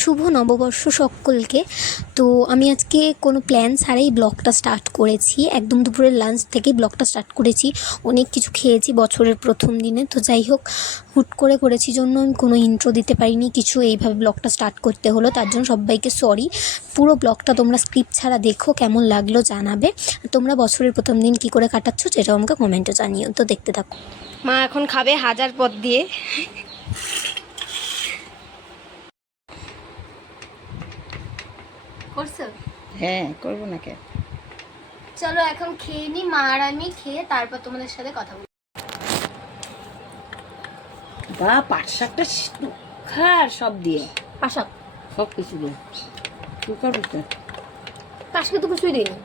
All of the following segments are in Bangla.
শুভ নববর্ষ সকলকে। তো আমি আজকে কোনো প্ল্যান ছাড়াই ব্লগটা স্টার্ট করেছি। একদম দুপুরের লাঞ্চ থেকেই ব্লগটা স্টার্ট করেছি। অনেক কিছু খেয়েছি বছরের প্রথম দিনে। তো যাই হোক, হুট করে করেছি জন্য আমি কোনো ইন্ট্রো দিতে পারিনি। কিছু এইভাবে ব্লগটা স্টার্ট করতে হলো। তার জন্য সবাইকে সরি পুরো ব্লগটা তোমরা স্ক্রিপ্ট ছাড়া দেখো, কেমন লাগল জানাবে। তোমরা বছরের প্রথম দিন কী করে কাটাচ্ছ সেটাও আমাকে কমেন্টে জানিও। তো দেখতে থাকো। মা এখন খাবে হাজার পথ দিয়ে। করছ? হ্যাঁ করব না কে? চলো এখন খেয়ে নি মা আর আমি খেয়ে তারপর তোমাদের সাথে কথা বলি বা পাট শাকটা খার সব দিয়ে। পাশা সব কিছু দিয়ে। কি করব তো পাশকে তো কিছুই দিইনি।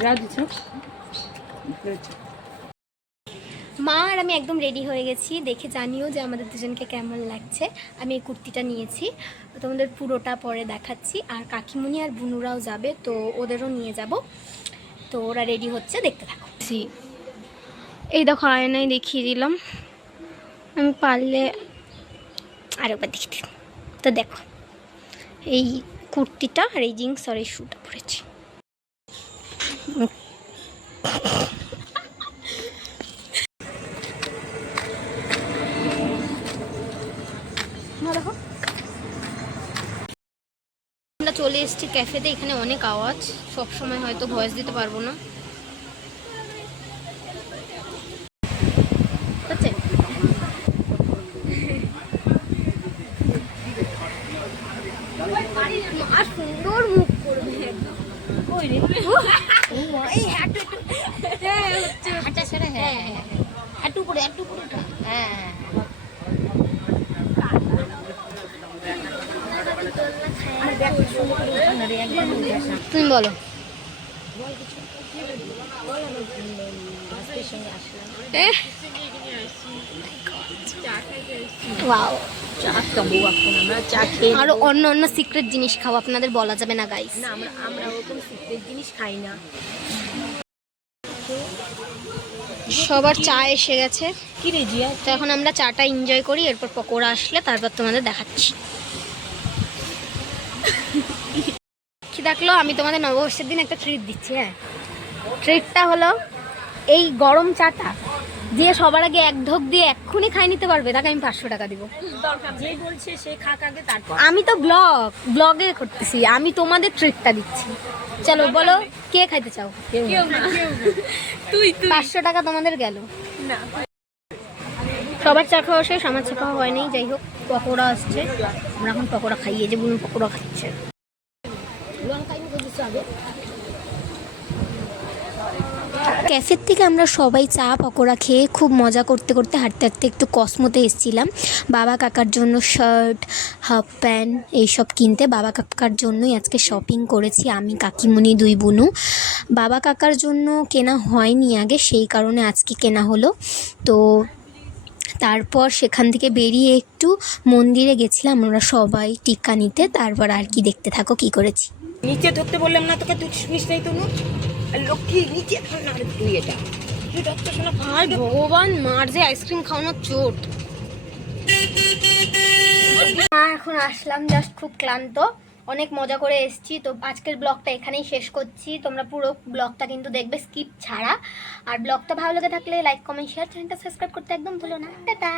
যা দিছ। মা আর আমি একদম রেডি হয়ে গেছি। দেখে জানিও যে আমাদের দুজনকে কেমন লাগছে। আমি এই কুর্তিটা নিয়েছি। তোমাদের পুরোটা পরে দেখাচ্ছি। আর কাকিমুনি আর বুনুরাও যাবে, তো ওদেরও নিয়ে যাব। তো ওরা রেডি হচ্ছে, দেখতে থাকো। এই দেখো, আয়নায় দেখিয়ে দিলাম। আমি পারলে আরেকবার দিই। তো দেখো, এই কুর্তিটা আর এই জিন্স আর এই শ্যুটা পরেছি। না দেখো। আমরা চলে এসেছি ক্যাফেতে এখানে অনেক আওয়াজ। সব সময় হয়তো ভয়েস দিতে পারব না? মা সুন্দর মুখ করবে হ্যাঁ হচ্ছে হাঁটা ছেড়ে হ্যাঁ হ্যাঁ হাঁটু পরে হাঁটু পরে হ্যাঁ তুমি বলো। আরও অন্য অন্য সিক্রেট জিনিস খাও আপনাদের বলা যাবে না গাইস না আমরা আমরা ওরকম সিক্রেট জিনিস খাই না। সবার চা এসে গেছে। কি রে জিয়া? তো এখন আমরা চাটা এনজয় করি এরপর পকোড়া আসলে তারপর তোমাদের দেখাচ্ছি। কি দেখল? আমি তোমাদের নববর্ষের দিন একটা ট্রিট দিচ্ছি হ্যাঁ? ট্রিটটা হলো এই গরম চাটা দিয়ে সবার আগে এক ঢোক দিয়ে এক্ষুনি খাই নিতে পারবে তাকে আমি পাঁচশো টাকা দিব। দরকার যে বলছে সে খাক আগে তারপর? আমি তো ব্লগ ব্লগে করতেছি আমি তোমাদের ট্রিটটা দিচ্ছি। চলো বলো কে খাইতে চাও? কেউ না তুই। পাঁচশো টাকা তোমাদের গেল। না। সবার চা খাওয়া শেষ, আমার চা খাওয়া হয়নি, যাই হোক, পকোড়া আসছে। আমরা এখন পকোড়া খাইয়ে যে বুনু পকোড়া খাচ্ছে। ক্যাফের থেকে আমরা সবাই চা, পকোড়া খেয়ে খুব মজা করতে করতে হাঁটতে হাঁটতে একটু কসমোতে এসেছিলাম। বাবা কাকার জন্য শার্ট, হাফ প্যান্ট এইসব কিনতে। বাবা কাকার জন্যই আজকে শপিং করেছি, আমি কাকিমুনি দুই বোনু। বাবা কাকার জন্য কেনা হয়নি আগে, সেই কারণে আজকে কেনা হলো। তো তারপর সেখান থেকে বেরিয়ে একটু মন্দিরে গেছিলাম আমরা সবাই টিক্কা নিতে তারপর আর কি দেখতে থাকো কি করেছি। নিচে ধরতে বললাম না তোকে তুই শুনিস নাই তনু? আর লক্ষ্মী নিচে ধর না তুই এটা। তুই ডক্টর শোনা আর ভগবান মার যে আইসক্রিম খাওয়ানোর চোট। মা এখন আসলাম জাস্ট খুব ক্লান্ত। অনেক মজা করে এসেছি। তো আজকের ব্লগটা এখানেই শেষ করছি। তোমরা পুরো ব্লগটা কিন্তু দেখবে, স্কিপ ছাড়া। আর ব্লগটা ভালো লেগে থাকলে লাইক, কমেন্ট শেয়ার চ্যানেলটা সাবস্ক্রাইব করতে একদম ভুলো না। টাটা!